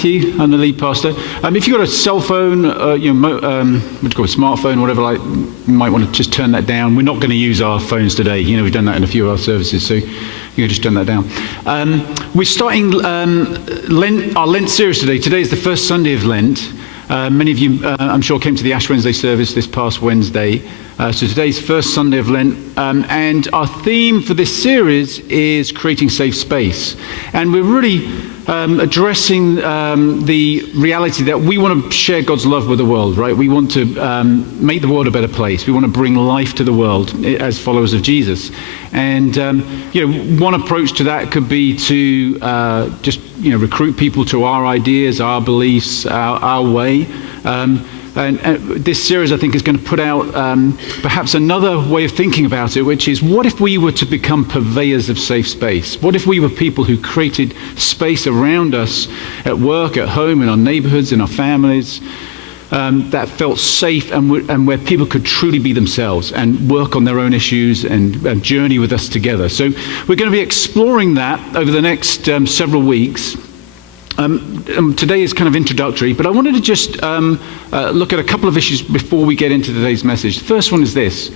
Matthew. I'm the lead pastor. If you've got a cell phone, what do you call a smartphone, whatever, like, you might want to just turn that down. We're not going to use our phones today. We've done that in a few of our services, so you can just turn that down. We're starting our Lent series today. Today is the first Sunday of Lent. Many of you, I'm sure, came to the Ash Wednesday service this past Wednesday. So today's first Sunday of Lent, and our theme for this series is creating safe space. And we're really addressing the reality that we want to share God's love with the world, right? We want to make the world a better place. We want to bring life to the world as followers of Jesus. And one approach to that could be to just recruit people to our ideas, our beliefs, our way. And this series, I think, is going to put out perhaps another way of thinking about it, which is, what if we were to become purveyors of safe space? What if we were people who created space around us at work, at home, in our neighborhoods, in our families, that felt safe and where people could truly be themselves and work on their own issues and journey with us together? So we're going to be exploring that over the next several weeks. Today is kind of introductory, but I wanted to just look at a couple of issues before we get into today's message. The first one is this: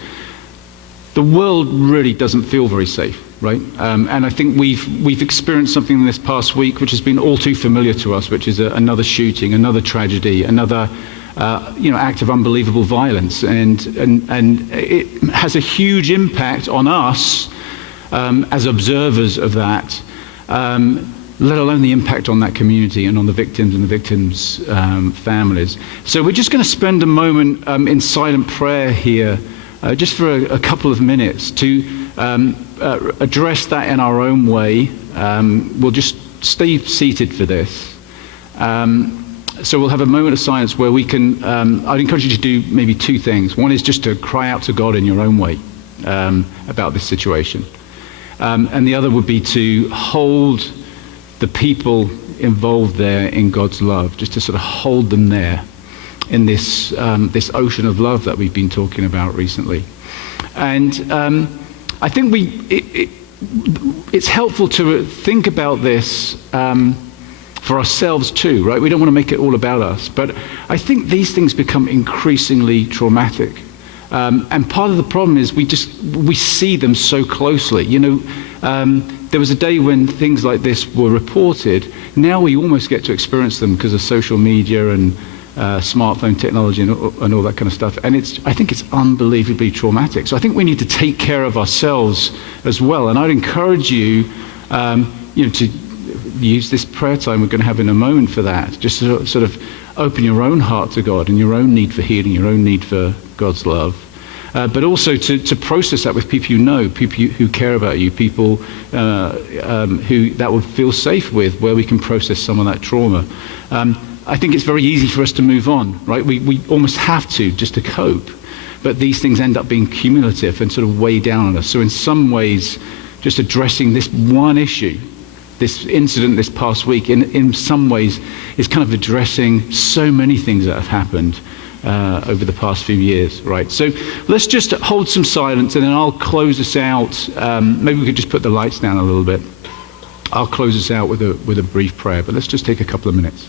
the world really doesn't feel very safe, right? And I think we've experienced something this past week which has been all too familiar to us, which is another shooting, another tragedy, another act of unbelievable violence, and it has a huge impact on us as observers of that. Let alone the impact on that community and on the victims and the victims' families. So we're just going to spend a moment in silent prayer here, just for a couple of minutes, to address that in our own way. We'll just stay seated for this. So we'll have a moment of silence where we can, I'd encourage you to do maybe two things. One is just to cry out to God in your own way about this situation. And the other would be to hold the people involved there in God's love, just to sort of hold them there in this ocean of love that we've been talking about recently. And I think it's helpful to think about this for ourselves too, right? We don't want to make it all about us, but I think these things become increasingly traumatic. And part of the problem is we see them so closely. There was a day when things like this were reported. Now we almost get to experience them because of social media and smartphone technology and all that kind of stuff. And I think it's unbelievably traumatic. So I think we need to take care of ourselves as well. And I'd encourage you, to use this prayer time we're going to have in a moment for that. Just to sort of open your own heart to God and your own need for healing, your own need for God's love. But also to process that with people you know, people who care about you, people who that would feel safe with, where we can process some of that trauma. I think it's very easy for us to move on, right? We almost have to, just to cope. But these things end up being cumulative and sort of weigh down on us. So in some ways, just addressing this one issue, this incident this past week, in some ways, is kind of addressing so many things that have happened over the past few years, right? So let's just hold some silence, and then I'll close us out. Maybe we could just put the lights down a little bit. I'll close us out with a brief prayer, but let's just take a couple of minutes.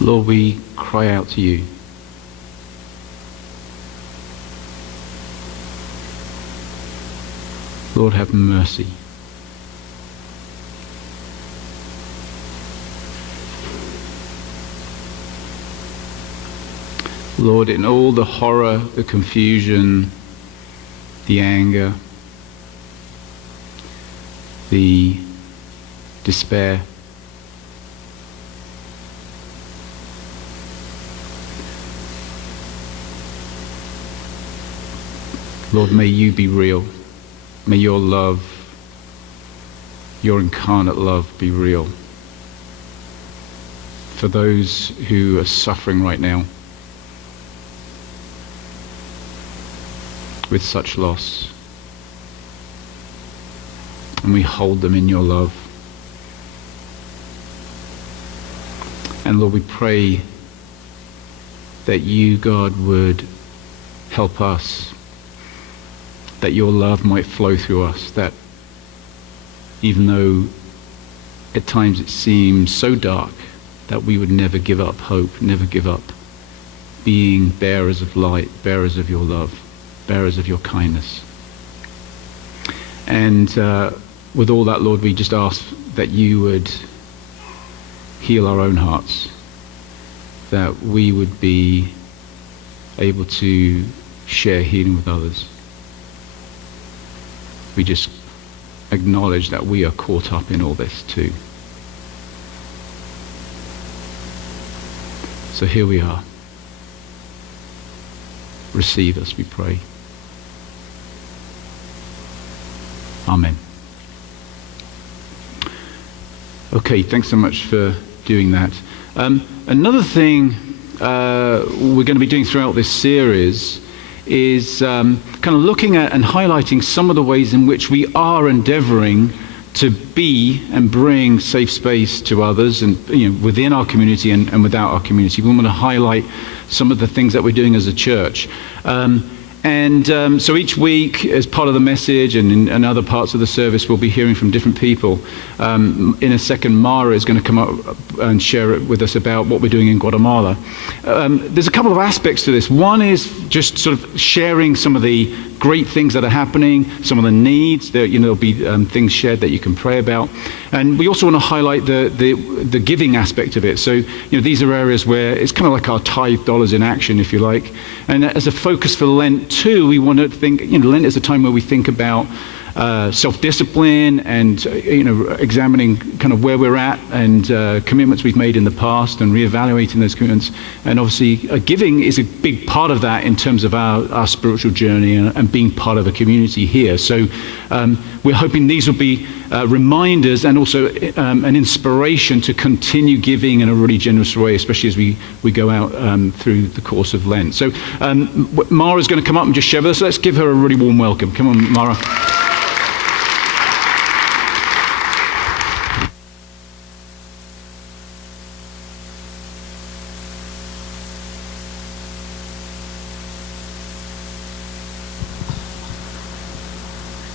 Lord, we cry out to you. Lord, have mercy. Lord, in all the horror, the confusion, the anger, the despair, Lord, may you be real. May your love, your incarnate love, be real for those who are suffering right now with such loss. And we hold them in your love. And Lord, we pray that you, God, would help us, that your love might flow through us, that even though at times it seems so dark, that we would never give up hope, never give up being bearers of light, bearers of your love, bearers of your kindness. And with all that, Lord, we just ask that you would heal our own hearts, that we would be able to share healing with others. We just acknowledge that we are caught up in all this too. So here we are. Receive us, we pray. Amen. Okay, thanks so much for doing that. Another thing we're going to be doing throughout this series is kind of looking at and highlighting some of the ways in which we are endeavoring to be and bring safe space to others, and within our community and without our community. We want to highlight some of the things that we're doing as a church. So each week, as part of the message and in other parts of the service, we'll be hearing from different people. In a second, Mara is going to come up and share it with us about what we're doing in Guatemala. There's a couple of aspects to this. One is just sort of sharing some of the great things that are happening, some of the needs. There'll be things shared that you can pray about. And we also want to highlight the giving aspect of it. So these are areas where it's kind of like our tithe dollars in action, if you like. And as a focus for Lent too, we want to think, Lent is a time where we think about self-discipline and examining kind of where we're at and commitments we've made in the past and reevaluating those commitments. And obviously giving is a big part of that in terms of our spiritual journey and being part of a community here. So we're hoping these will be reminders and also an inspiration to continue giving in a really generous way, especially as we go out through the course of Lent. So Mara's going to come up and just share with us. Let's give her a really warm welcome. Come on, Mara.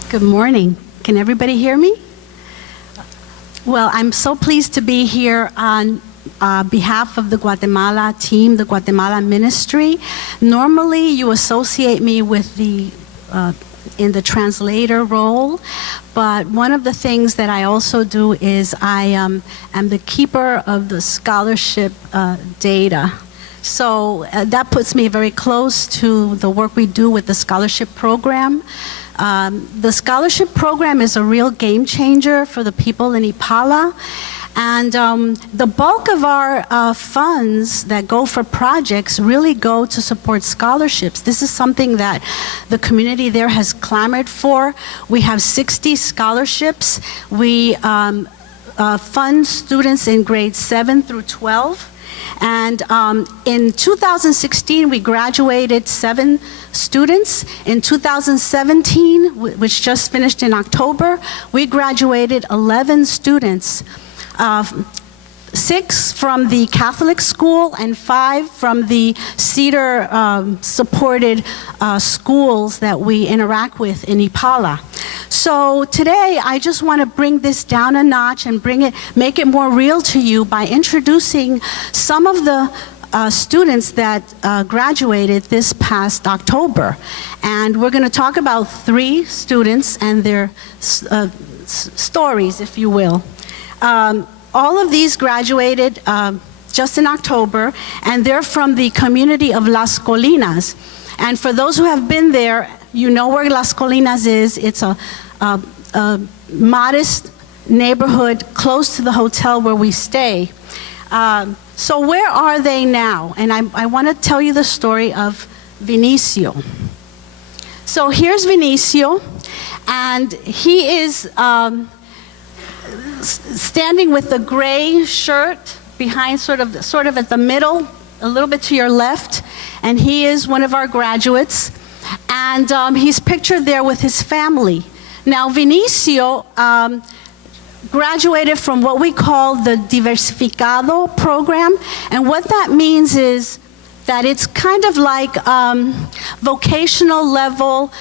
Good morning. Can everybody hear me? Well, I'm so pleased to be here on behalf of the Guatemala team, the Guatemala ministry. Normally, you associate me with in the translator role, but one of the things that I also do is I am the keeper of the scholarship data. So that puts me very close to the work we do with the scholarship program. The scholarship program is a real game changer for the people in Ipala. And the bulk of our funds that go for projects really go to support scholarships. This is something that the community there has clamored for. We have 60 scholarships. We fund students in grades 7 through 12. And in 2016, we graduated 7 students. In 2017, which just finished in October, we graduated 11 students. 6 from the Catholic school and 5 from the Cedar supported schools that we interact with in Ipala. So today I just want to bring this down a notch and make it more real to you by introducing some of the students that graduated this past October. And we're going to talk about 3 students and their stories, if you will. All of these graduated just in October, and they're from the community of Las Colinas. And for those who have been there, you know where Las Colinas is. It's a modest neighborhood close to the hotel where we stay. So where are they now? And I want to tell you the story of Vinicio. So here's Vinicio, and he is standing with the gray shirt behind, sort of at the middle, a little bit to your left, and he is one of our graduates, and he's pictured there with his family. Now Vinicio graduated from what we call the Diversificado program, and what that means is that it's kind of like vocational level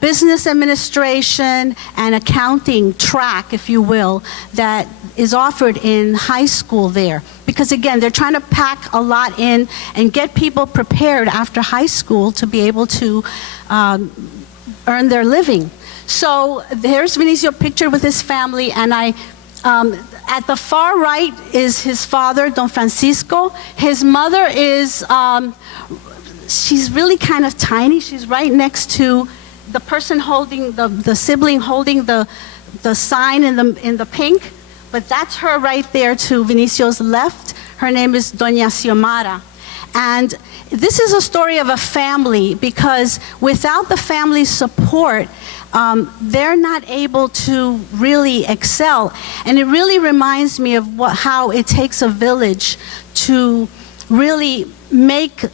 business administration and accounting track, if you will, that is offered in high school there. Because again, they're trying to pack a lot in and get people prepared after high school to be able to earn their living. So there's Vinicio pictured with his family, and at the far right is his father, Don Francisco. His mother is, she's really kind of tiny. She's right next to the person holding, the sibling holding the sign in the pink, but that's her right there to Vinicio's left. Her name is Doña Xiomara. And this is a story of a family, because without the family support, they're not able to really excel. And it really reminds me of how it takes a village to really make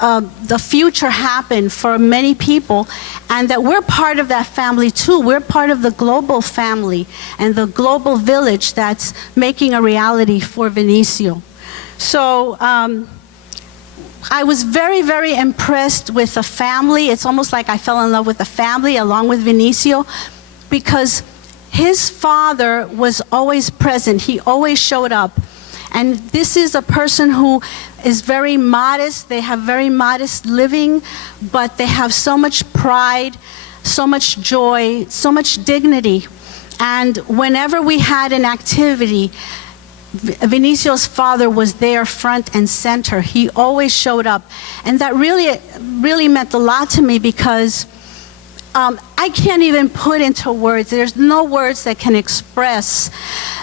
the future happen for many people, and that we're part of that family too. We're part of the global family and the global village that's making a reality for Vinicio. So I was very, very impressed with the family. It's almost like I fell in love with the family along with Vinicio, because his father was always present. He always showed up. And this is a person who is very modest. They have very modest living, but they have so much pride, so much joy, so much dignity. And whenever we had an activity, Vinicio's father was there front and center. He always showed up. And that really meant a lot to me, because I can't even put into words. There's no words that can express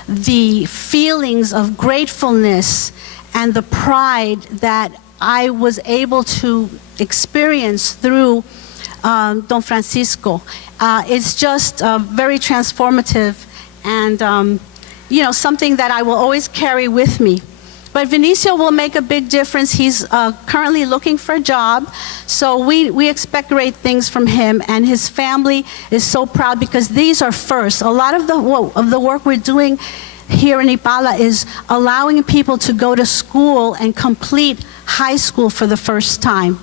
the feelings of gratefulness and the pride that I was able to experience through Don Francisco. It's just very transformative, and something that I will always carry with me. But Vinicio will make a big difference. He's currently looking for a job, so we expect great things from him, and his family is so proud, because these are first. A lot of the work we're doing here in Ipala is allowing people to go to school and complete high school for the first time.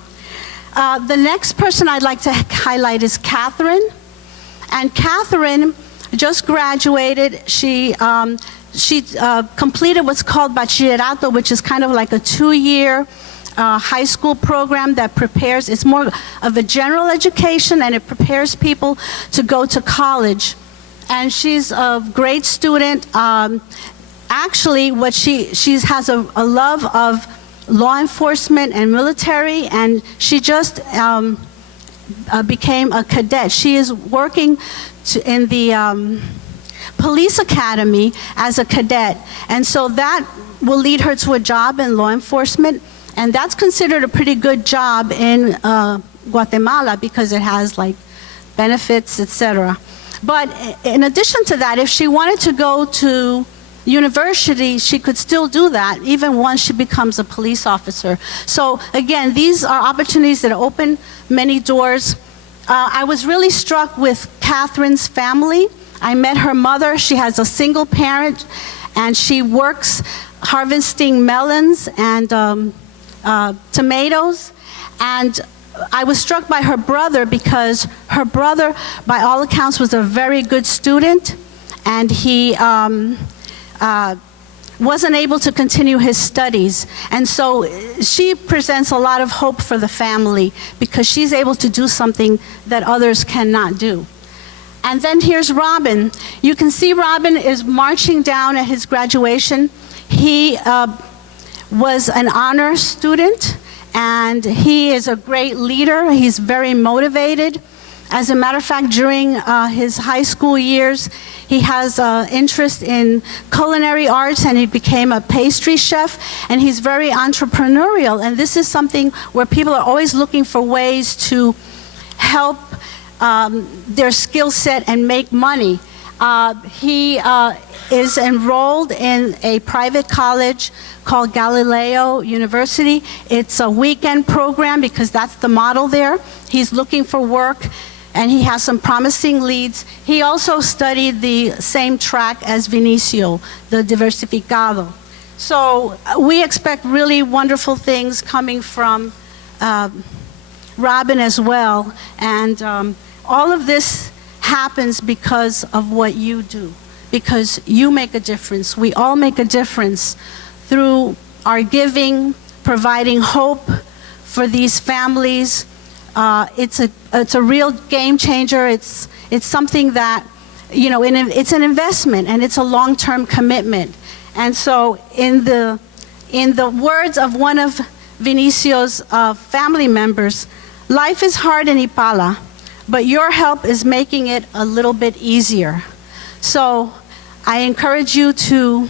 The next person I'd like to highlight is Catherine. And Catherine just graduated. She completed what's called bachillerato, which is kind of like a 2-year high school program that prepares, it's more of a general education, and it prepares people to go to college. And she's a great student. Actually, what she has a love of law enforcement and military, and she just became a cadet. She is working in the police academy as a cadet, and so that will lead her to a job in law enforcement, and that's considered a pretty good job in Guatemala, because it has like benefits, etc. But in addition to that, if she wanted to go to university, she could still do that even once she becomes a police officer. So again, these are opportunities that open many doors. I was really struck with Catherine's family. I met her mother. She has a single parent, and she works harvesting melons and tomatoes. And I was struck by her brother because her brother, by all accounts, was a very good student, and he wasn't able to continue his studies. And so she presents a lot of hope for the family because she's able to do something that others cannot do. And then here's Robin. You can see Robin is marching down at his graduation. He was an honor student, and he is a great leader. He's very motivated. As a matter of fact, during his high school years, he has interest in culinary arts, and he became a pastry chef, and he's very entrepreneurial. And this is something where people are always looking for ways to help their skill set and make money. He is enrolled in a private college called Galileo University. It's a weekend program because that's the model there. He's looking for work, and he has some promising leads. He also studied the same track as Vinicio, the Diversificado. So we expect really wonderful things coming from Robin as well. And all of this happens because of what you do, because you make a difference. We all make a difference through our giving, providing hope for these families. It's a real game changer. It's something that, you know, it's an investment, and it's a long-term commitment. And so in the words of one of Vinicio's family members, life is hard in Ipala, but your help is making it a little bit easier. So I encourage you to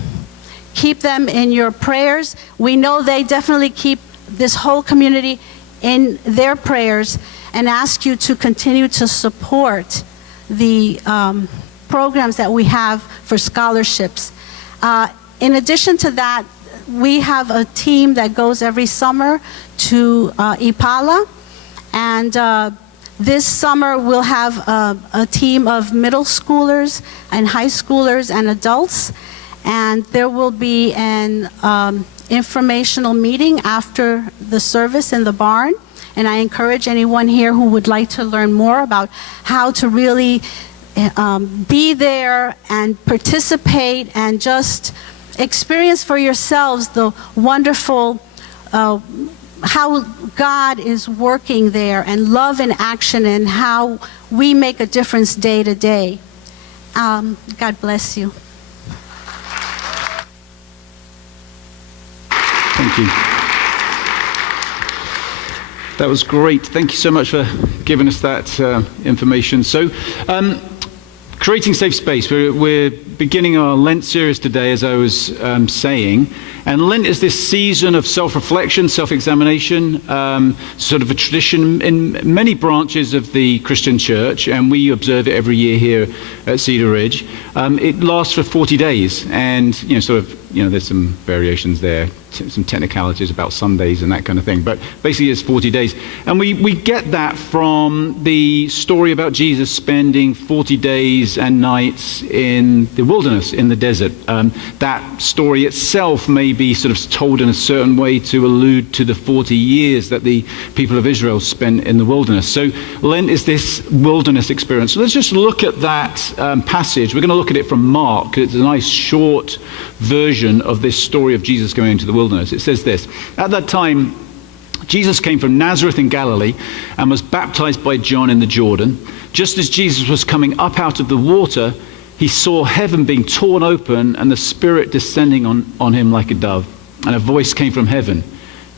keep them in your prayers. We know they definitely keep this whole community in their prayers, and ask you to continue to support the programs that we have for scholarships. In addition to that, we have a team that goes every summer to Ipala, and this summer we'll have a team of middle schoolers and high schoolers and adults, and there will be an informational meeting after the service in the barn. And I encourage anyone here who would like to learn more about how to really be there and participate and just experience for yourselves the wonderful how God is working there, and love in action, and how we make a difference day to day. God bless you. Thank you. That was great. Thank you so much for giving us that information. So, creating safe space. We're beginning our Lent series today, as I was saying. And Lent is this season of self-reflection, self-examination, sort of a tradition in many branches of the Christian church, and we observe it every year here at Cedar Ridge. It lasts for 40 days, and there's some variations there, some technicalities about Sundays and that kind of thing, but basically it's 40 days. And we get that from the story about Jesus spending 40 days and nights in the wilderness, in the desert. That story itself may be sort of told in a certain way to allude to the 40 years that the people of Israel spent in the wilderness. So Lent is this wilderness experience. So let's just look at that passage. We're going to look at it from Mark. It's a nice short version of this story of Jesus going into the wilderness. It says this: at that time, Jesus came from Nazareth in Galilee and was baptized by John in the Jordan. Just as Jesus was coming up out of the water, he saw heaven being torn open and the Spirit descending on him like a dove. And a voice came from heaven: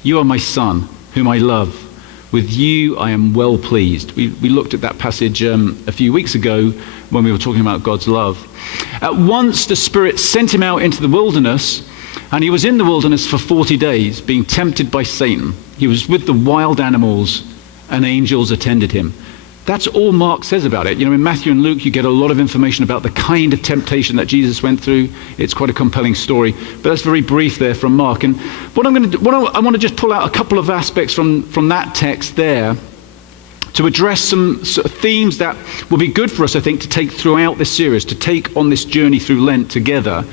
"You are my Son, whom I love. With you I am well pleased." We looked at that passage a few weeks ago when we were talking about God's love. At once the Spirit sent him out into the wilderness, and he was in the wilderness for 40 days, being tempted by Satan. He was with the wild animals, and angels attended him. That's all Mark says about it. In Matthew and Luke, you get a lot of information about the kind of temptation that Jesus went through. It's quite a compelling story, but that's very brief there from Mark. And what I'm going to do, I want to just pull out a couple of aspects from that text there to address some sort of themes that will be good for us, I think, to take throughout this series, to take on this journey through Lent together.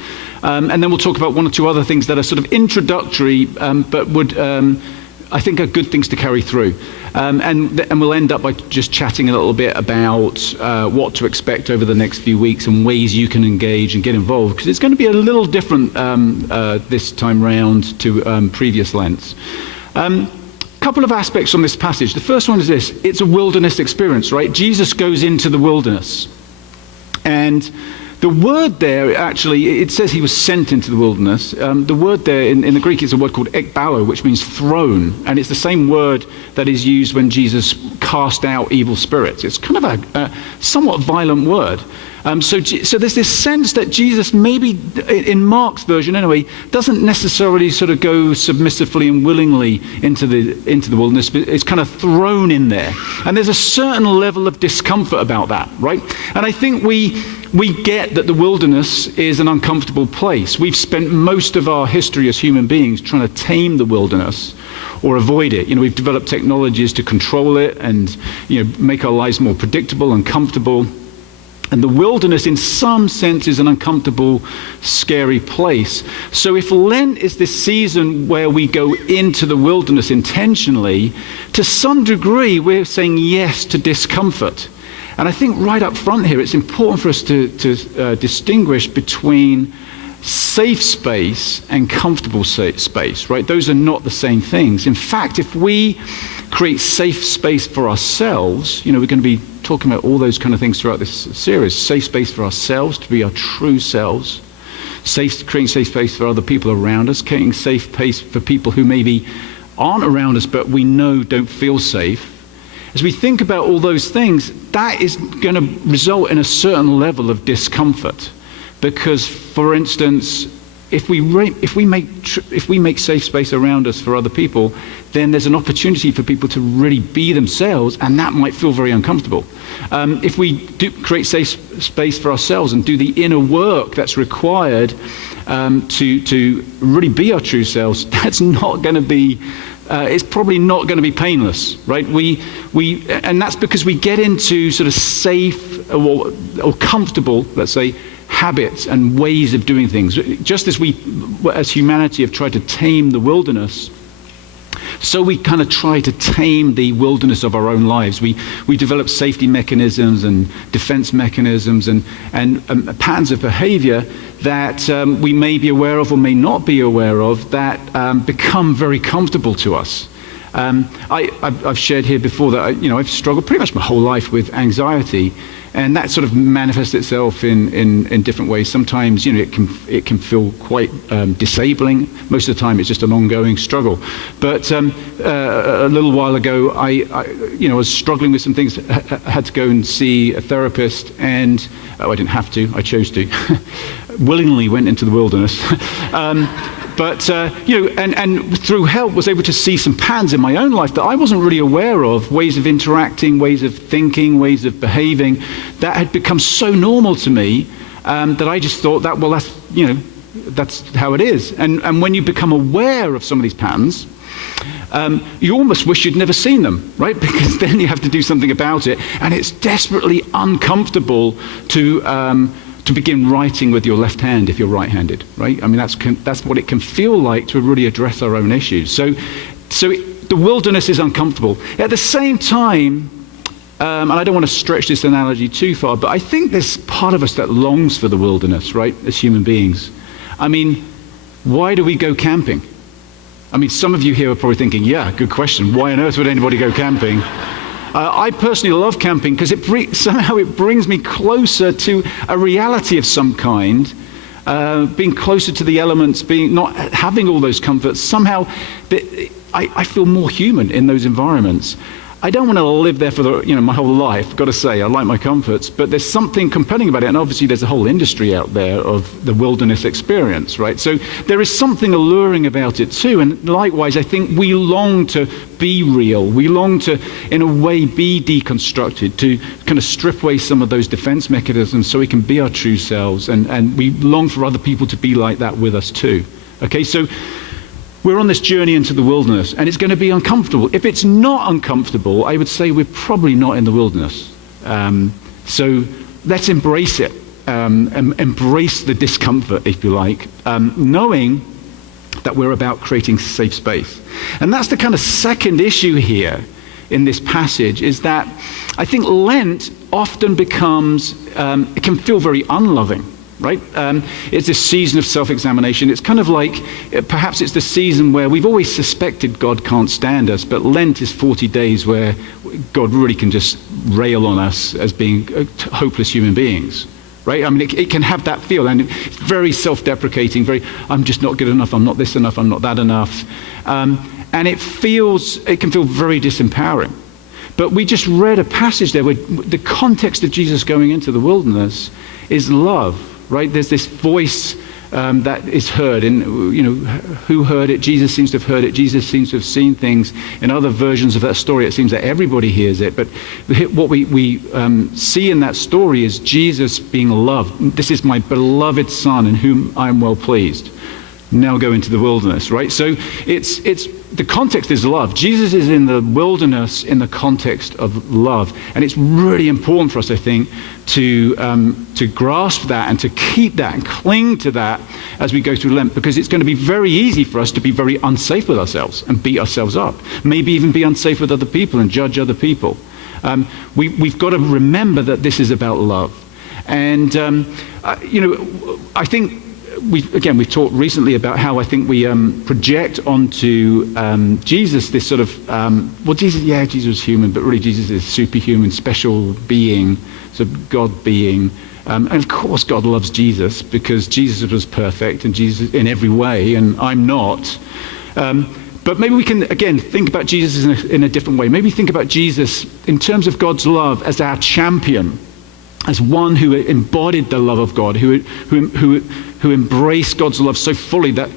And then we'll talk about one or two other things that are sort of introductory, but would, I think, are good things to carry through. And we'll end up by just chatting a little bit about what to expect over the next few weeks and ways you can engage and get involved, because it's going to be a little different this time round to previous Lents. Couple of aspects on this passage. The first one is this: it's a wilderness experience, right? Jesus goes into the wilderness. And the word there, actually, it says he was sent into the wilderness. The word there in the Greek is a word called ekbalo, which means thrown. And it's the same word that is used when Jesus cast out evil spirits. It's kind of a somewhat violent word. So there's this sense that Jesus, maybe in Mark's version anyway, doesn't necessarily sort of go submissively and willingly into the wilderness, but it's kind of thrown in there. And there's a certain level of discomfort about that, right? And I think we get that the wilderness is an uncomfortable place. We've spent most of our history as human beings trying to tame the wilderness or avoid it. We've developed technologies to control it and, make our lives more predictable and comfortable. And the wilderness, in some sense, is an uncomfortable, scary place. So if Lent is this season where we go into the wilderness intentionally, to some degree, we're saying yes to discomfort. And I think right up front here, it's important for us to distinguish between safe space and comfortable space, right? Those are not the same things. In fact, if we create safe space for ourselves, we're going to be talking about all those kind of things throughout this series. Safe space for ourselves, to be our true selves. Creating safe space for other people around us. Creating safe space for people who maybe aren't around us, but we know don't feel safe. As we think about all those things, that is going to result in a certain level of discomfort. Because, for instance, if we make safe space around us for other people, then there's an opportunity for people to really be themselves, and that might feel very uncomfortable. If we do create safe space for ourselves and do the inner work that's required to really be our true selves, that's not going to be. It's probably not going to be painless, right? And that's because we get into sort of safe or comfortable, let's say, habits and ways of doing things. Just as we, as humanity, have tried to tame the wilderness, so we kind of try to tame the wilderness of our own lives. We develop safety mechanisms and defense mechanisms and patterns of behavior that we may be aware of or may not be aware of that become very comfortable to us. I've shared here before that I've struggled pretty much my whole life with anxiety, and that sort of manifests itself in different ways. Sometimes it can feel quite disabling. Most of the time it's just an ongoing struggle. But a little while ago I was struggling with some things. I had to go and see a therapist, and I didn't have to. I chose to. Willingly went into the wilderness. But and through help was able to see some patterns in my own life that I wasn't really aware of, ways of interacting, ways of thinking, ways of behaving, that had become so normal to me that I just thought that, well, that's how it is. And when you become aware of some of these patterns, you almost wish you'd never seen them, right? Because then you have to do something about it, and it's desperately uncomfortable to begin writing with your left hand if you're right-handed, right? I mean, that's what it can feel like to really address our own issues. So the wilderness is uncomfortable. At the same time, and I don't want to stretch this analogy too far, but I think there's part of us that longs for the wilderness, right, as human beings. I mean, why do we go camping? I mean, some of you here are probably thinking, yeah, good question. Why on earth would anybody go camping? I personally love camping because somehow it brings me closer to a reality of some kind, being closer to the elements, not having all those comforts. Somehow I feel more human in those environments. I don't want to live there for my whole life, got to say. I like my comforts, but there's something compelling about it, and obviously there's a whole industry out there of the wilderness experience, right? So there is something alluring about it too, and likewise, I think we long to be real. We long to, in a way, be deconstructed, to kind of strip away some of those defense mechanisms so we can be our true selves, and we long for other people to be like that with us too. Okay, so we're on this journey into the wilderness, and it's going to be uncomfortable. If it's not uncomfortable, I would say we're probably not in the wilderness. So let's embrace it, embrace the discomfort, if you like, knowing that we're about creating safe space. And that's the kind of second issue here in this passage, is that I think Lent often becomes, it can feel very unloving, right? It's this season of self-examination. It's kind of like, perhaps it's the season where we've always suspected God can't stand us, but Lent is 40 days where God really can just rail on us as being hopeless human beings. Right? I mean, it can have that feel, and it's very self-deprecating, very, I'm just not good enough, I'm not this enough, I'm not that enough. And it can feel very disempowering. But we just read a passage there where the context of Jesus going into the wilderness is love, right? There's this voice that is heard, and who heard it? Jesus seems to have heard it. Jesus seems to have seen things. In other versions of that story, it seems that everybody hears it. But what we see in that story is Jesus being loved. This is my beloved Son in whom I am well pleased. Now go into the wilderness, right? So it's the context is love. Jesus is in the wilderness in the context of love, and it's really important for us, I think, to grasp that and to keep that and cling to that as we go through Lent, because it's going to be very easy for us to be very unsafe with ourselves and beat ourselves up, maybe even be unsafe with other people and judge other people. We've got to remember that this is about love, and I think. We've talked recently about how I think we project onto Jesus this sort of, Jesus was human, but really Jesus is a superhuman, special being, so God being. And of course God loves Jesus because Jesus was perfect and Jesus in every way, and I'm not. But maybe we can, again, think about Jesus in a different way. Maybe think about Jesus in terms of God's love as our champion, as one who embodied the love of God, who embraced God's love so fully that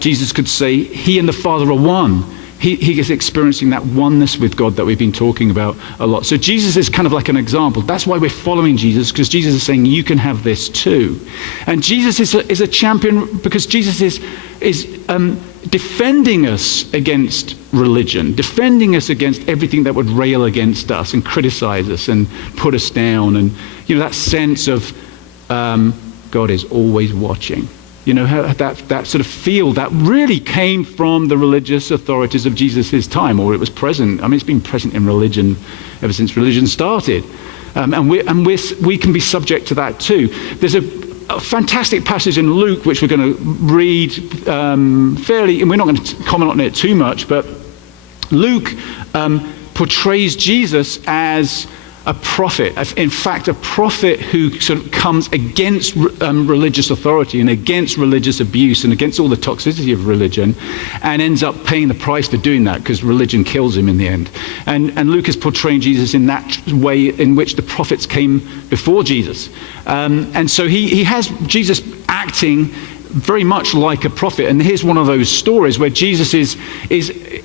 Jesus could say, he and the Father are one. He is experiencing that oneness with God that we've been talking about a lot. So Jesus is kind of like an example. That's why we're following Jesus, because Jesus is saying, you can have this too. And Jesus is a champion because Jesus is defending us against religion, defending us against everything that would rail against us and criticize us and put us down. And, that sense of God is always watching. That sort of feel that really came from the religious authorities of Jesus' time, or it was present. I mean, it's been present in religion ever since religion started. And we can be subject to that too. There's a fantastic passage in Luke, which we're going to read fairly, and we're not going to comment on it too much, but Luke portrays Jesus as a prophet. In fact, a prophet who sort of comes against religious authority and against religious abuse and against all the toxicity of religion, and ends up paying the price for doing that because religion kills him in the end. And Luke is portraying Jesus in that way in which the prophets came before Jesus. And so he has Jesus acting very much like a prophet. And here's one of those stories where Jesus is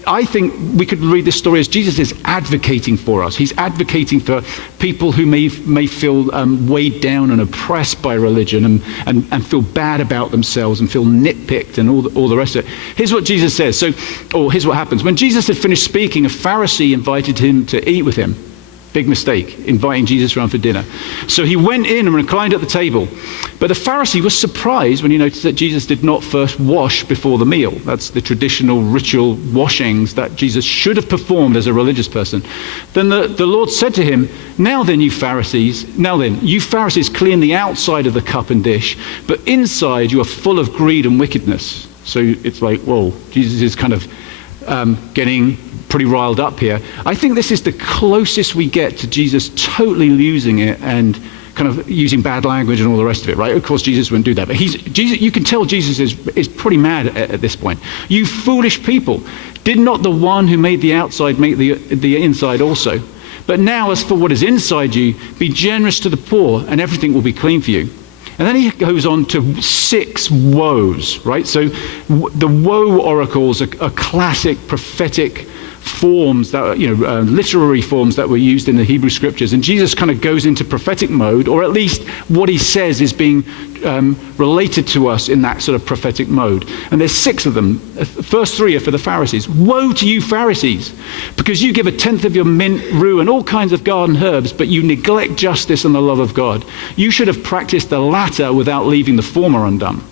I think we could read this story as Jesus is advocating for us. He's advocating for people who may feel weighed down and oppressed by religion and feel bad about themselves and feel nitpicked and all the rest of it. Here's what Jesus says. Here's what happens. When Jesus had finished speaking, a Pharisee invited him to eat with him. Big mistake, inviting Jesus around for dinner. So he went in and reclined at the table. But the Pharisee was surprised when he noticed that Jesus did not first wash before the meal. That's the traditional ritual washings that Jesus should have performed as a religious person. Then the Lord said to him, Now then, you Pharisees clean the outside of the cup and dish, but inside you are full of greed and wickedness. So it's like, whoa, Jesus is kind of getting pretty riled up here. I think this is the closest we get to Jesus totally losing it and kind of using bad language and all the rest of it, right? Of course, Jesus wouldn't do that, but Jesus, you can tell Jesus is pretty mad at this point. You foolish people, did not the one who made the outside make the inside also? But now, as for what is inside you, be generous to the poor, and everything will be clean for you. And then he goes on to 6 woes, right? So the woe oracles are classic prophetic forms that, literary forms that were used in the Hebrew scriptures. And Jesus kind of goes into prophetic mode, or at least what he says is being related to us in that sort of prophetic mode. And there's 6 of them. The first 3 are for the Pharisees. Woe to you, Pharisees, because you give a tenth of your mint, rue, and all kinds of garden herbs, but you neglect justice and the love of God. You should have practiced the latter without leaving the former undone.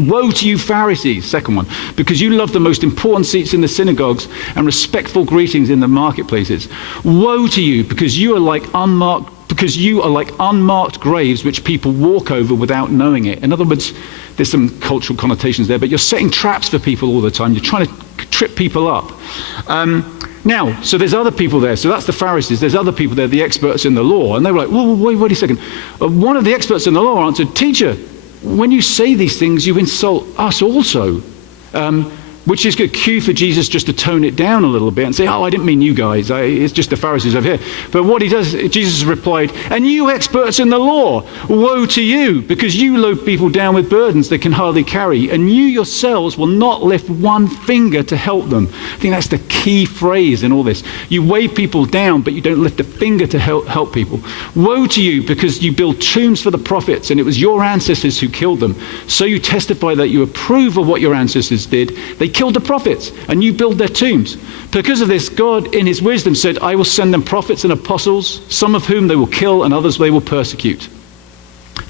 Woe to you, Pharisees, second one, because you love the most important seats in the synagogues and respectful greetings in the marketplaces. Woe to you, because you are like unmarked graves which people walk over without knowing it. In other words, there's some cultural connotations there, but you're setting traps for people all the time. You're trying to trip people up. Now, so there's other people there. So that's the Pharisees. There's other people there, the experts in the law. And they were like, whoa, wait a second. One of the experts in the law answered, "Teacher, when you say these things, you insult us also." Which is a cue for Jesus just to tone it down a little bit and say, "Oh, I didn't mean you guys. It's just the Pharisees over here." But what he does, Jesus replied, "And you experts in the law, woe to you, because you load people down with burdens they can hardly carry, and you yourselves will not lift one finger to help them." I think that's the key phrase in all this. You weigh people down, but you don't lift a finger to help people. Woe to you, because you build tombs for the prophets, and it was your ancestors who killed them. So you testify that you approve of what your ancestors did. They killed the prophets, and you build their tombs. Because of this, God in his wisdom said, "I will send them prophets and apostles, some of whom they will kill and others they will persecute.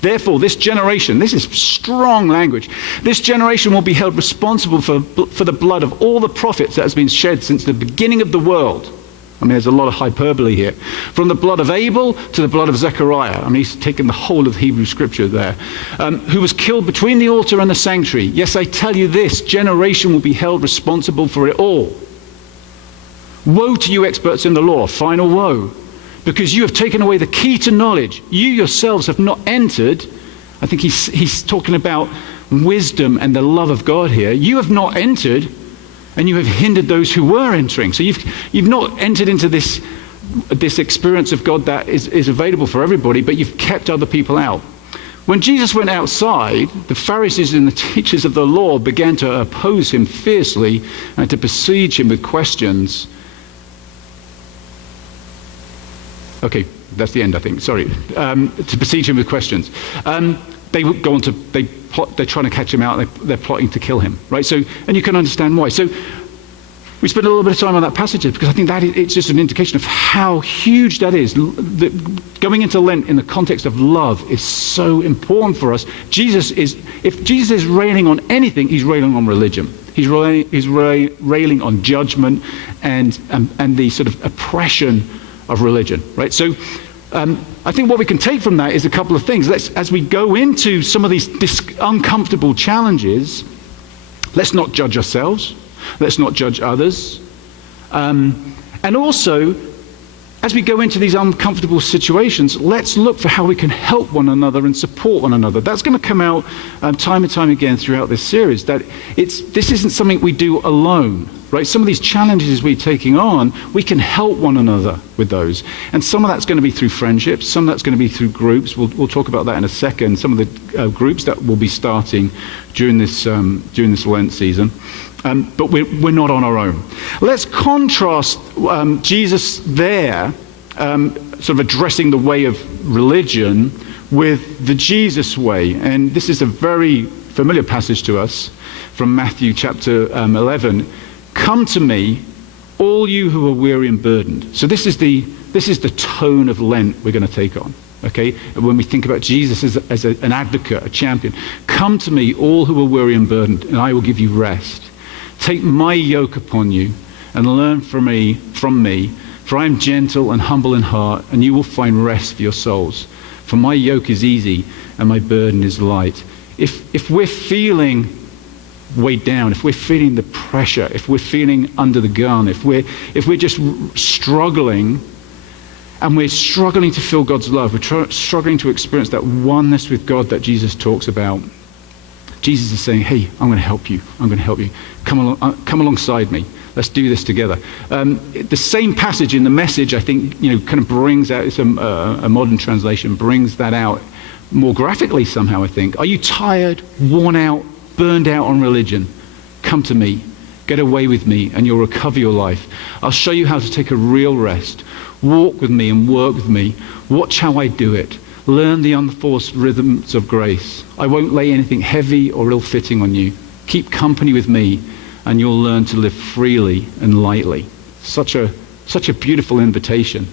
Therefore, this generation," this is strong language, "this generation will be held responsible for the blood of all the prophets that has been shed since the beginning of the world." I mean, there's a lot of hyperbole here. From the blood of Abel to the blood of Zechariah. I mean, he's taken the whole of Hebrew scripture there. Who was killed between the altar and the sanctuary. Yes, I tell you, this generation will be held responsible for it all. Woe to you, experts in the law, final woe, because you have taken away the key to knowledge. You yourselves have not entered. I think he's talking about wisdom and the love of God here. You have not entered, and you have hindered those who were entering. So you've not entered into this experience of God that is available for everybody, but you've kept other people out. When Jesus went outside, the Pharisees and the teachers of the law began to oppose him fiercely and to besiege him with questions. Okay, that's the end, I think. Sorry. To besiege him with questions. They would go on to, they're trying to catch him out, they're plotting to kill him, right? So, and you can understand why. So we spent a little bit of time on that passage because I think that it's just an indication of how huge that is. Going into Lent in the context of love is so important for us. If Jesus is railing on anything, he's railing on religion. He's railing on judgment and the sort of oppression of religion, right? So I think what we can take from that is a couple of things. As we go into some of these uncomfortable challenges, let's not judge ourselves. Let's not judge others. And also, as we go into these uncomfortable situations, let's look for how we can help one another and support one another. That's going to come out time and time again throughout this series, that this isn't something we do alone, right? Some of these challenges we're taking on, we can help one another with those. And some of that's going to be through friendships, some of that's going to be through groups. We'll talk about that in a second, some of the groups that will be starting during this Lent season. But we're not on our own. Let's contrast Jesus there, sort of addressing the way of religion, with the Jesus way. And this is a very familiar passage to us from Matthew chapter 11. Come to me, all you who are weary and burdened. So this is the tone of Lent we're going to take on. Okay, when we think about Jesus as an advocate, a champion. Come to me, all who are weary and burdened, and I will give you rest. Take my yoke upon you and learn from me, for I am gentle and humble in heart, and you will find rest for your souls. For my yoke is easy and my burden is light. If we're feeling weighed down, if we're feeling the pressure, if we're feeling under the gun, if we're just struggling, and we're struggling to feel God's love, we're struggling to experience that oneness with God that Jesus talks about, Jesus is saying, hey, I'm going to help you. I'm going to help you. Come alongside me. Let's do this together. The same passage in the Message, I think, kind of brings out, it's a modern translation, brings that out more graphically somehow, I think. Are you tired, worn out, burned out on religion? Come to me. Get away with me and you'll recover your life. I'll show you how to take a real rest. Walk with me and work with me. Watch how I do it. Learn the unforced rhythms of grace. I won't lay anything heavy or ill-fitting on you. Keep company with me and you'll learn to live freely and lightly. Such a beautiful invitation.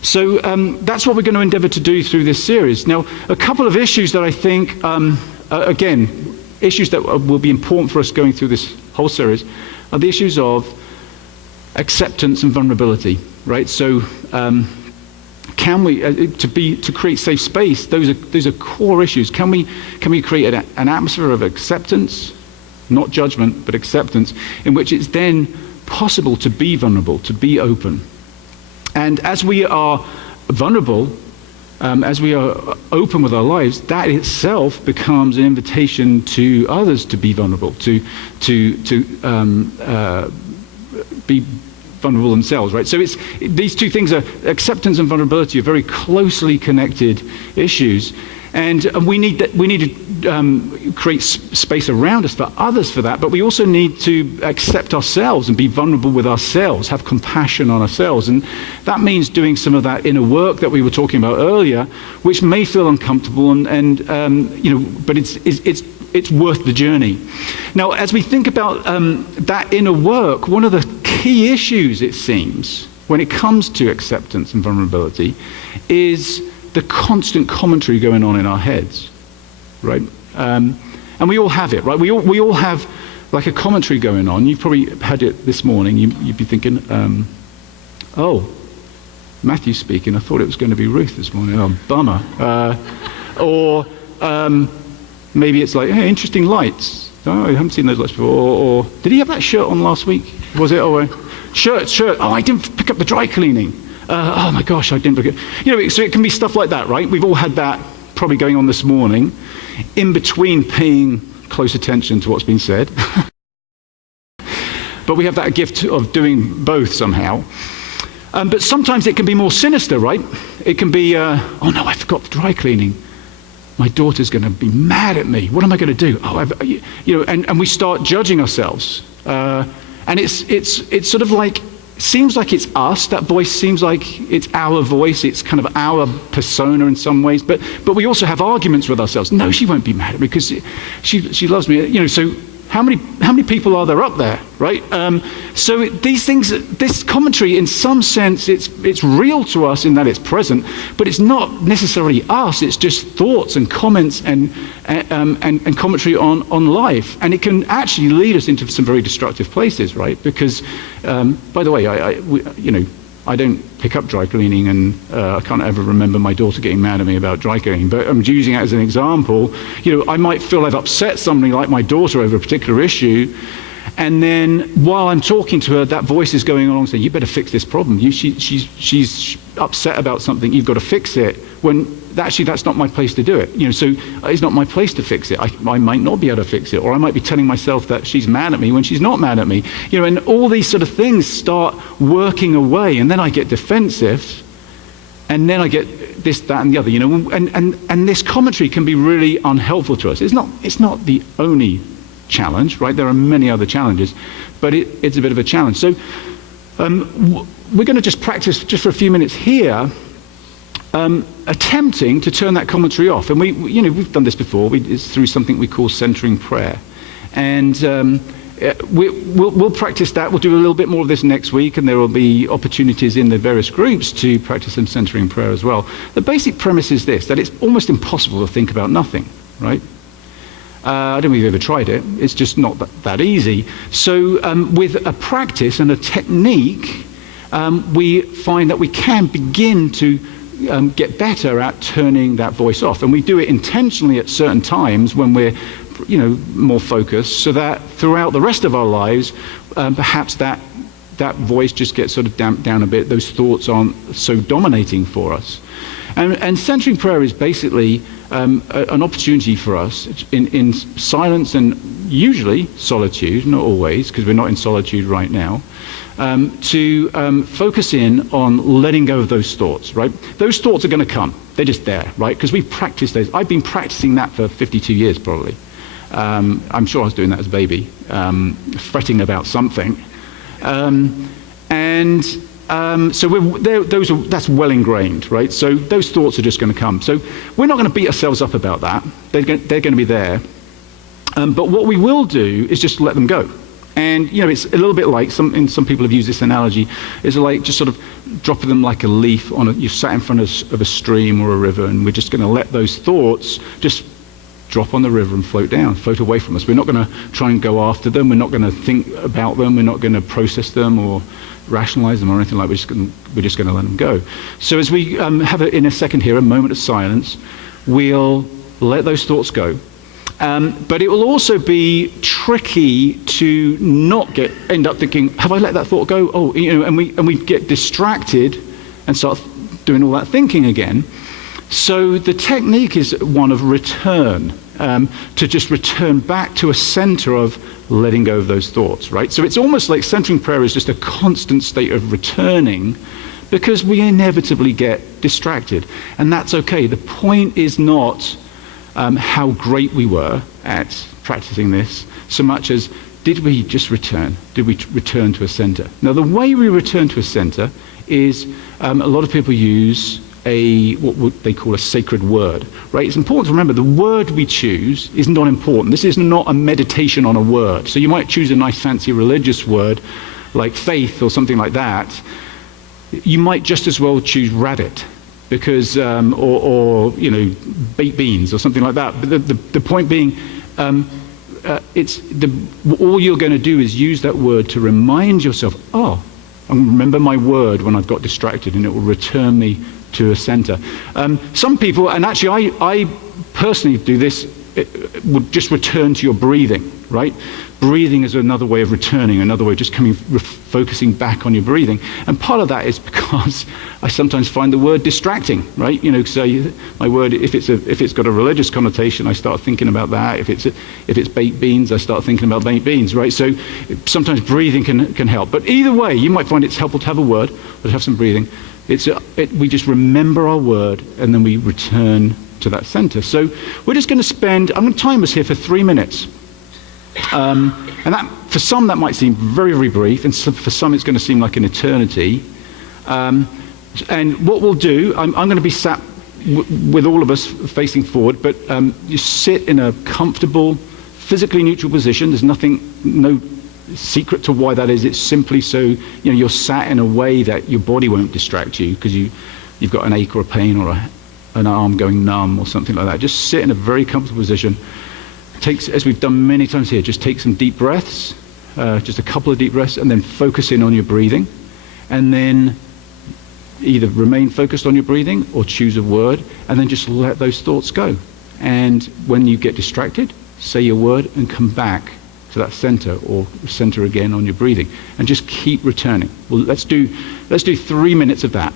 So that's what we're going to endeavor to do through this series. Now, a couple of issues that I think, again, issues that will be important for us going through this whole series are the issues of acceptance and vulnerability, right? So can we, to create safe space, those are core issues. Can we create an atmosphere of acceptance, not judgment, but acceptance, in which it's then possible to be vulnerable, to be open. And as we are vulnerable, as we are open with our lives, that itself becomes an invitation to others to be vulnerable, to be vulnerable themselves, right? So these two things are, acceptance and vulnerability, are very closely connected issues. And we need to create space around us for others for that, but we also need to accept ourselves and be vulnerable with ourselves, have compassion on ourselves. And that means doing some of that inner work that we were talking about earlier, which may feel uncomfortable, but it's worth the journey. Now, as we think about that inner work, one of the key issues, it seems, when it comes to acceptance and vulnerability is the constant commentary going on in our heads, right? And we all have it, right? We all have like a commentary going on. You've probably had it this morning. You'd be thinking, oh, Matthew's speaking. I thought it was going to be Ruth this morning. Oh, bummer. Or maybe it's like, hey, interesting lights. Oh, I haven't seen those lights before. Or did he have that shirt on last week? Was it? Oh, shirt. Oh, I didn't pick up the dry cleaning. Oh my gosh, I didn't forget. So it can be stuff like that, right? We've all had that probably going on this morning, in between paying close attention to what's been said. But we have that gift of doing both somehow. But sometimes it can be more sinister, right? It can be, oh no, I forgot the dry cleaning. My daughter's going to be mad at me. What am I going to do? Oh, and we start judging ourselves. And it's sort of like, seems like it's us. That voice seems like it's our voice. It's kind of our persona in some ways. But we also have arguments with ourselves. No, she won't be mad at me because she loves me. So how many people are there up there, right? So these things, this commentary, in some sense, it's real to us in that it's present, but it's not necessarily us. It's just thoughts and comments and commentary on life, and it can actually lead us into some very destructive places, right? Because, by the way, I don't pick up dry cleaning, and I can't ever remember my daughter getting mad at me about dry cleaning, but I'm using it as an example. I might feel I've upset somebody like my daughter over a particular issue, and then while I'm talking to her, that voice is going along saying, you better fix this problem. She's upset about something, you've got to fix it, when actually that's not my place to do it. So it's not my place to fix it. I might not be able to fix it, or I might be telling myself that she's mad at me when she's not mad at me. And all these sort of things start working away, and then I get defensive, and then I get this, that, and the other. And this commentary can be really unhelpful to us. It's not the only challenge, right? There are many other challenges, but it's a bit of a challenge. So we're going to just practice just for a few minutes here, attempting to turn that commentary off. And we've done this before. It's through something we call centering prayer, and we'll practice that. We'll do a little bit more of this next week, and there will be opportunities in the various groups to practice some centering prayer as well. The basic premise is this: that it's almost impossible to think about nothing, right? I don't know if you've ever tried it. It's just not that easy. So with a practice and a technique, we find that we can begin to get better at turning that voice off. And we do it intentionally at certain times when we're more focused, so that throughout the rest of our lives, perhaps that voice just gets sort of damped down a bit. Those thoughts aren't so dominating for us. And centering prayer is basically an opportunity for us in silence and usually solitude, not always, because we're not in solitude right now, to focus in on letting go of those thoughts, right? Those thoughts are going to come. They're just there, right? Because we've practiced those. I've been practicing that for 52 years probably. I'm sure I was doing that as a baby, fretting about something. That's well ingrained, right? So those thoughts are just going to come. So we're not going to beat ourselves up about that. They're going to be there. But what we will do is just let them go. And, it's a little bit like, some people have used this analogy, it's like just sort of dropping them like a leaf you sat in front of a stream or a river, and we're just going to let those thoughts just drop on the river and float away from us. We're not going to try and go after them. We're not going to think about them. We're not going to process them or rationalize them or anything like that. We're just going to let them go. So as we have in a second here, a moment of silence, we'll let those thoughts go. But it will also be tricky to not end up thinking, have I let that thought go? Oh, and we get distracted and start doing all that thinking again. So the technique is one of return, to just return back to a center of letting go of those thoughts, right? So it's almost like centering prayer is just a constant state of returning, because we inevitably get distracted. And that's okay. The point is not how great we were at practicing this, so much as did we just return? Did we return to a center? Now, the way we return to a center is a lot of people use what they call a sacred word, right? It's important to remember the word we choose is not important. This is not a meditation on a word. So you might choose a nice fancy religious word like faith or something like that. You might just as well choose rabbit, because or baked beans or something like that. But the point being, all you're going to do is use that word to remind yourself, oh, I remember my word when I've got distracted, and it will return me to a center. Some people, and actually I personally do this, would just return to your breathing, right? Breathing is another way of returning, another way of just focusing back on your breathing. And part of that is because I sometimes find the word distracting, right? So my word, if it's got a religious connotation, I start thinking about that. If it's baked beans, I start thinking about baked beans, right? So sometimes breathing can help. But either way, you might find it's helpful to have a word, or to have some breathing. We just remember our word, and then we return to that center. So we're just going to I'm going to time us here for 3 minutes. And that, for some, that might seem very, very brief, and for some it's going to seem like an eternity. And what we'll do, I'm going to be sat with all of us facing forward, but you sit in a comfortable, physically neutral position. There's no secret to why that is. It's simply so you're sat in a way that your body won't distract you, because you've got an ache or a pain or an arm going numb or something like that. Just sit in a very comfortable position. As we've done many times here, just take some deep breaths, just a couple of deep breaths, and then focus in on your breathing. And then either remain focused on your breathing or choose a word, and then just let those thoughts go. And when you get distracted, say your word and come back to that center, or center again on your breathing, and just keep returning. Well, let's do 3 minutes of that.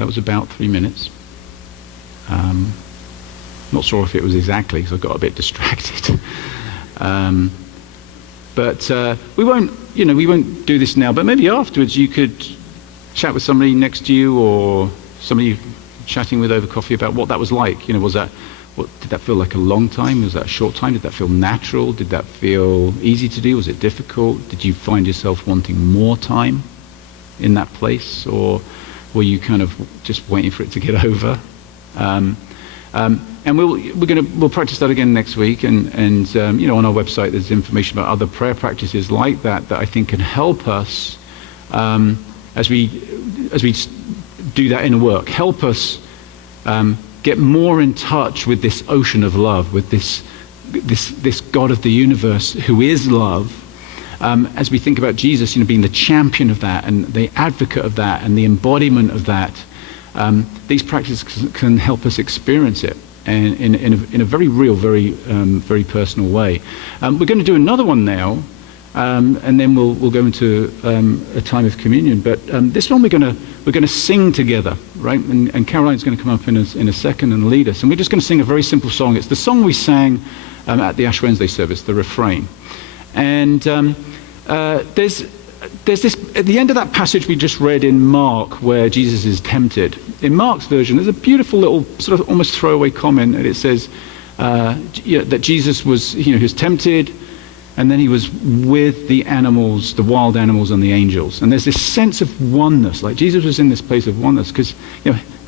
That was about 3 minutes. Not sure if it was exactly, because I got a bit distracted. But we won't do this now. But maybe afterwards you could chat with somebody next to you, or somebody chatting with over coffee about what that was like. Did that feel like a long time? Was that a short time? Did that feel natural? Did that feel easy to do? Was it difficult? Did you find yourself wanting more time in that place, or were you kind of just waiting for it to get over? And we'll practice that again next week, and on our website there's information about other prayer practices like that I think can help us as we do that inner work, help us get more in touch with this ocean of love, with this God of the universe who is love. As we think about Jesus, being the champion of that, and the advocate of that, and the embodiment of that, these practices can help us experience it, and in a very real, very personal way. We're going to do another one now, and then we'll go into a time of communion. But this one we're going to sing together, right? And Caroline's going to come up in a second and lead us. And we're just going to sing a very simple song. It's the song we sang at the Ash Wednesday service, the refrain. And there's this, at the end of that passage we just read in Mark, where Jesus is tempted. In Mark's version, there's a beautiful little sort of almost throwaway comment, and it says that Jesus was, he was tempted, and then he was with the animals, the wild animals and the angels. And there's this sense of oneness, like Jesus was in this place of oneness, because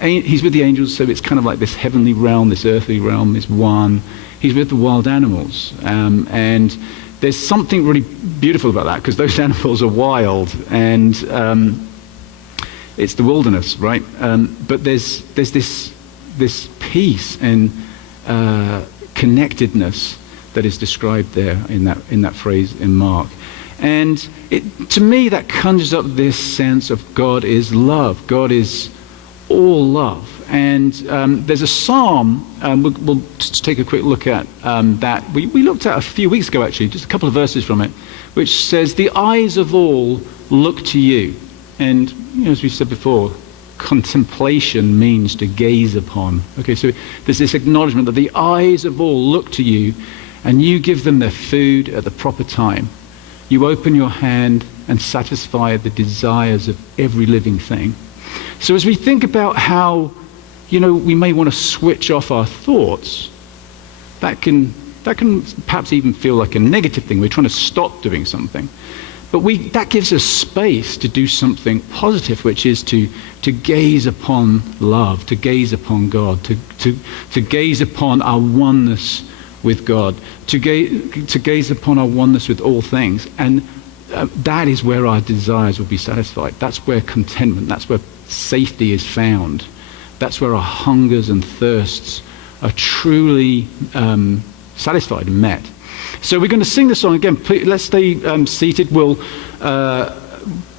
he's with the angels, so it's kind of like this heavenly realm, this earthly realm is one. He's with the wild animals, and there's something really beautiful about that, because those animals are wild, and it's the wilderness, right? But there's this peace and connectedness that is described there in that phrase in Mark. And to me, that conjures up this sense of God is love. God is all love. And there's a psalm, we'll just take a quick look at that. We looked at a few weeks ago, actually, just a couple of verses from it, which says, the eyes of all look to you. And as we said before, contemplation means to gaze upon. Okay, so there's this acknowledgement that the eyes of all look to you, and you give them their food at the proper time. You open your hand and satisfy the desires of every living thing. So as we think about how, we may want to switch off our thoughts, that can perhaps even feel like a negative thing. We're trying to stop doing something. But that gives us space to do something positive, which is to gaze upon love, to gaze upon God, to gaze upon our oneness with God, to gaze upon our oneness with all things. And that is where our desires will be satisfied. That's where contentment, that's where safety is found. That's where our hungers and thirsts are truly satisfied and met. So we're going to sing the song again. Please, let's stay seated. We'll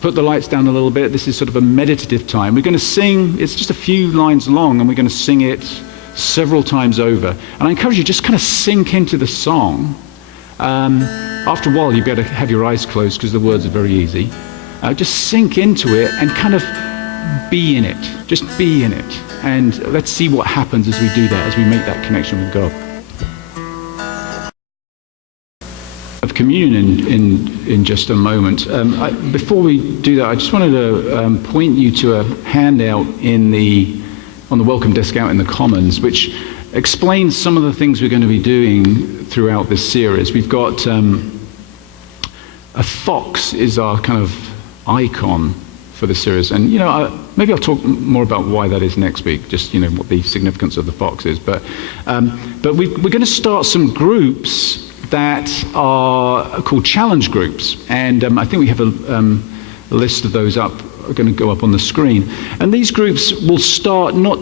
put the lights down a little bit. This is sort of a meditative time. We're going to sing, it's just a few lines long, and we're going to sing it several times over. And I encourage you, just kind of sink into the song. After a while, you better have your eyes closed, because the words are very easy. Just sink into it and kind of be in it. Just be in it. And let's see what happens as we do that, as we make that connection with God. Of communion in just a moment. Before we do that, I just wanted to point you to a handout on the welcome desk out in the Commons, which explains some of the things we're going to be doing throughout this series. We've got a fox is our kind of icon for the series, and maybe I'll talk more about why that is next week, just what the significance of the fox is. But we're going to start some groups that are called challenge groups, and I think we have a list of those up. Are going to go up on the screen, and these groups will start not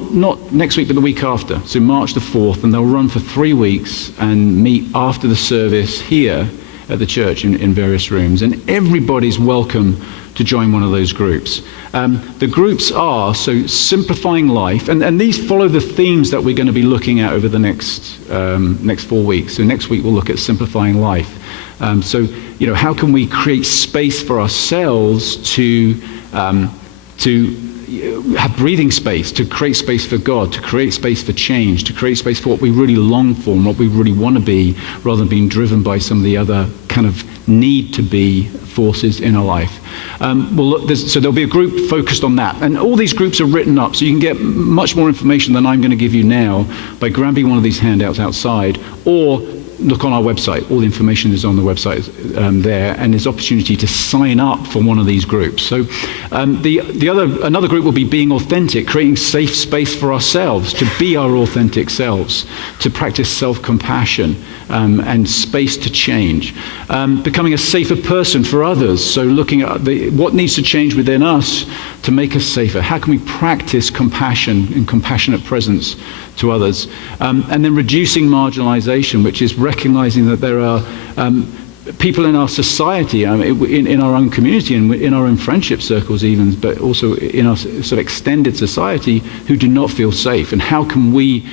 next week but the week after, so March the 4th, and they'll run for 3 weeks and meet after the service here at the church in various rooms, and everybody's welcome to join one of those groups. The groups are simplifying life, and these follow the themes that we're going to be looking at over the next 4 weeks. So next week we'll look at simplifying life. How can we create space for ourselves to have breathing space, to create space for God, to create space for change, to create space for what we really long for and what we really want to be, rather than being driven by some of the other kind of need to be forces in our life. So there'll be a group focused on that. And all these groups are written up, so you can get much more information than I'm going to give you now by grabbing one of these handouts outside, or look on our website. All the information is on the website there, and there's opportunity to sign up for one of these groups. So another group will be being authentic, creating safe space for ourselves to be our authentic selves, to practice self-compassion and space to change, becoming a safer person for others. So looking at what needs to change within us to make us safer. How can we practice compassion and compassionate presence to others? And then reducing marginalization, which is recognizing that there are people in our society, in our own community and in our own friendship circles even, but also in our sort of extended society, who do not feel safe. And how can we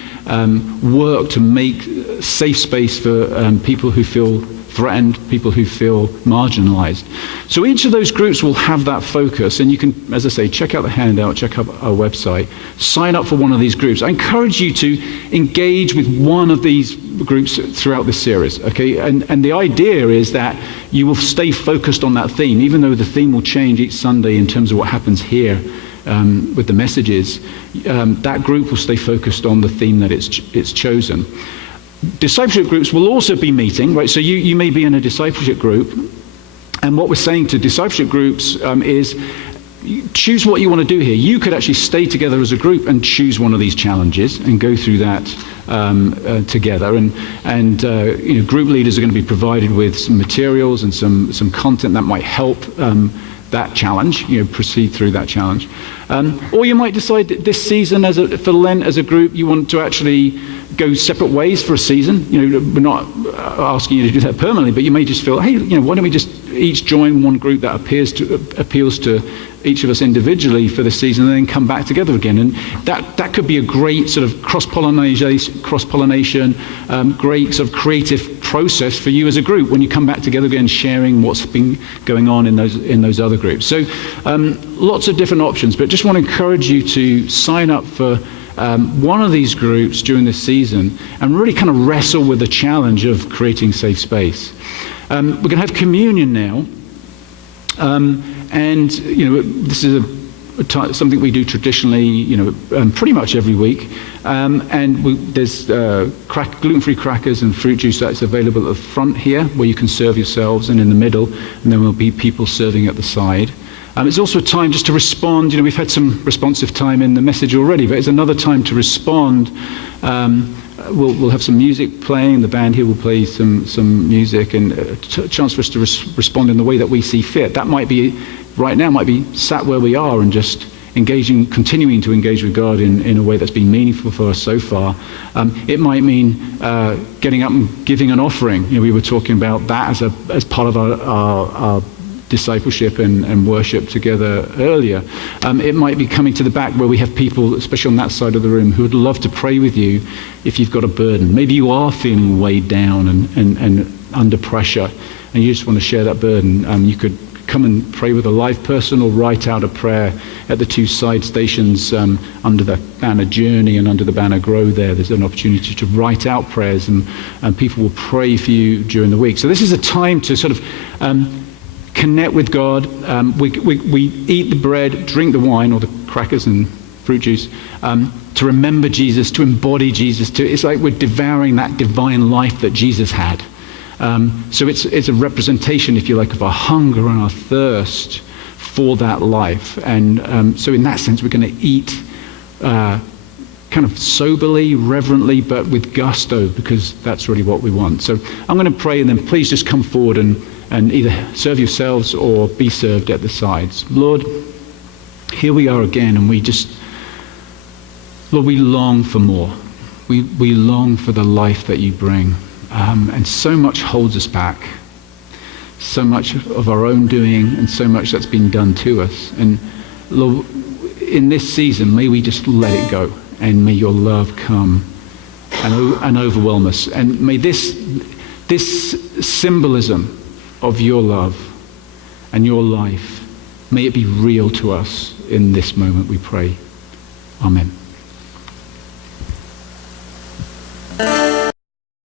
work to make safe space for people who feel threatened, people who feel marginalized. So each of those groups will have that focus, and you can, as I say, check out the handout, check out our website, sign up for one of these groups. I encourage you to engage with one of these groups throughout this series, okay? And the idea is that you will stay focused on that theme, even though the theme will change each Sunday in terms of what happens here with the messages. That group will stay focused on the theme that it's chosen. Discipleship groups will also be meeting, right? So you may be in a discipleship group, and what we're saying to discipleship groups is choose what you want to do here. You could actually stay together as a group and choose one of these challenges and go through that together. And group leaders are going to be provided with some materials and some content that might help that challenge, proceed through that challenge. Or you might decide that this season, for Lent as a group, you want to actually go separate ways for a season. We're not asking you to do that permanently, but you may just feel, hey, why don't we just each join one group that appeals to each of us individually for the season, and then come back together again. And that could be a great sort of cross-pollination, great sort of creative process for you as a group when you come back together again, sharing what's been going on in those other groups. So lots of different options, but just want to encourage you to sign up for one of these groups during this season and really kind of wrestle with the challenge of creating safe space. We're going to have communion now. And this is something we do traditionally, pretty much every week. There's gluten-free crackers and fruit juice that's available at the front here, where you can serve yourselves, and in the middle, and then there'll be people serving at the side. It's also a time just to respond. We've had some responsive time in the message already, but it's another time to respond. We'll have some music playing. The band here will play some music, and a chance for us to respond in the way that we see fit. That might be, right now, might be sat where we are and just continuing to engage with God in a way that's been meaningful for us so far. It might mean getting up and giving an offering. We were talking about that as part of our discipleship and worship together earlier. It might be coming to the back where we have people, especially on that side of the room, who would love to pray with you if you've got a burden. Maybe you are feeling weighed down and under pressure, and you just want to share that burden. You could come and pray with a live person, or write out a prayer at the two side stations under the banner Journey and under the banner Grow there. There's an opportunity to write out prayers, and people will pray for you during the week. So this is a time to sort of connect with God. We eat the bread, drink the wine, or the crackers and fruit juice, to remember Jesus, to embody Jesus. It's like we're devouring that divine life that Jesus had. So it's a representation, if you like, of our hunger and our thirst for that life. And so in that sense, we're going to eat kind of soberly, reverently, but with gusto, because that's really what we want. So I'm going to pray, and then please just come forward and either serve yourselves or be served at the sides. Lord, here we are again, and Lord, we long for more. We long for the life that you bring. And so much holds us back. So much of our own doing, and so much that's been done to us. And Lord, in this season, may we just let it go, and may your love come and overwhelm us. And may this symbolism of your love and your life, may it be real to us in this moment we pray. Amen.